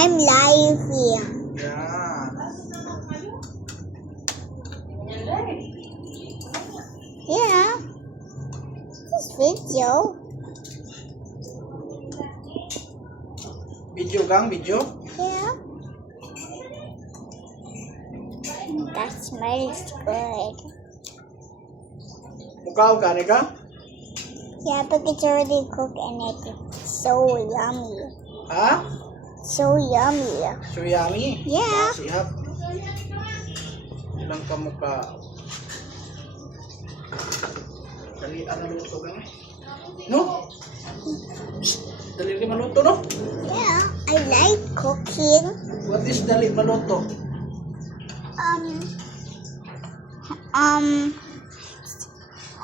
I'm live here. Yan. Yeah. This video. Video gang, video. Yeah. That smells good. Mukaw gani ka? Yeah, but it's already cooked and it's so yummy. Ha? So yummy. So yummy. Yeah. Sihap. Ilang ka mukha. Dali, ano luto ka na? No? Dali rin maluto, no? Yeah, I like cooking. What is dali maluto?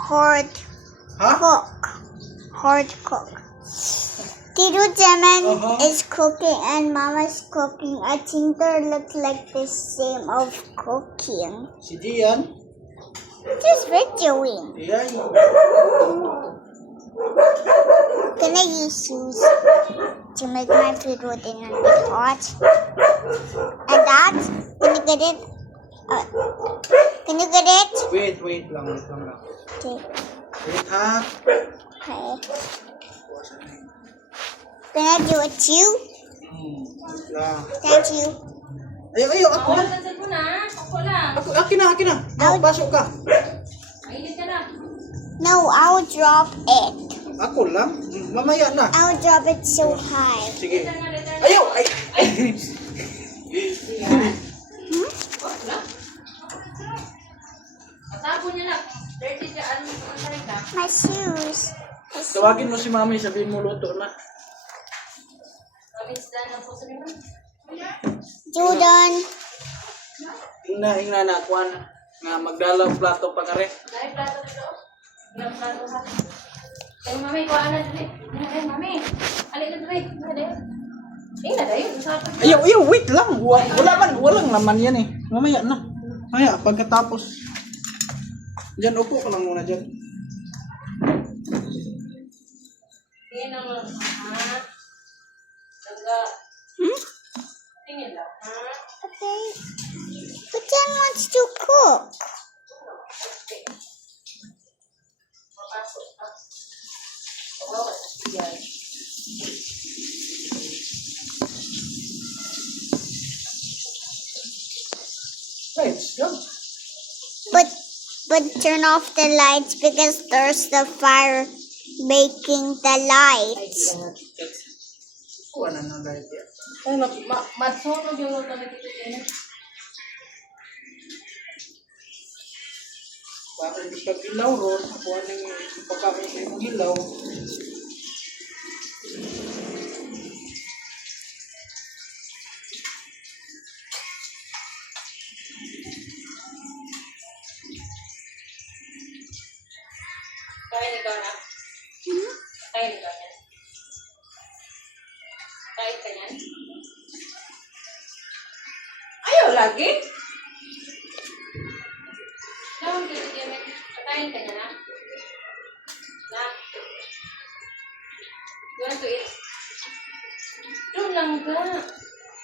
Hard Ha? cook. Hard cook. Tito Jemen Uh-huh. is cooking and Mama's cooking. I think they look like the same of cooking. Si Gian? Just videoing. Yan. Can I use shoes to make my food when it's a bit hot? And that, can you get it? Can you get it? Wait lang. Okay. Wait ha. Okay. Can I do it too? Wait lang. Thank you. Ayaw, ako na. Ako lang. Akin na. No, pasok ka. Mainit ka na. No, I'll drop it. Ako lang. Mamaya na. I'll drop it so high. Sige. Ayaw! Ay! Matapon niya lang. Dirty ka. Ano ang sarili ka? My shoes. Tawagin mo si mami, sabihin mo luto na. Kamins na lang po sa nila. Jordan. Ingna na kuan nga magdalaw plato pa kare. Dahil plato na ito. Ilang plato ha. Kaya mami, kuhaan na dali. Dali, mami. Alin na dali. Dali. Na dahil. Usapan. Ayaw, wait lang. Walang laman yan eh. Mamaya na. Mamaya, pagkatapos. Diyan, upo ka lang muna dyan. Tingin lang lang. Ha? Taga. Tingin lang. Ha? Okay. But Jen wants to cook. Mapasok ka. Kawawa sa siyan. Let's go. But turn off the lights because there's the fire making the lights. Kuha na guys yan. Ay, matsunog yung luto na dito din. Bakit hindi ka gilaw ron? Ako anong ipakain sa imong gilaw. Kain ikaw na. Kain ikaw na.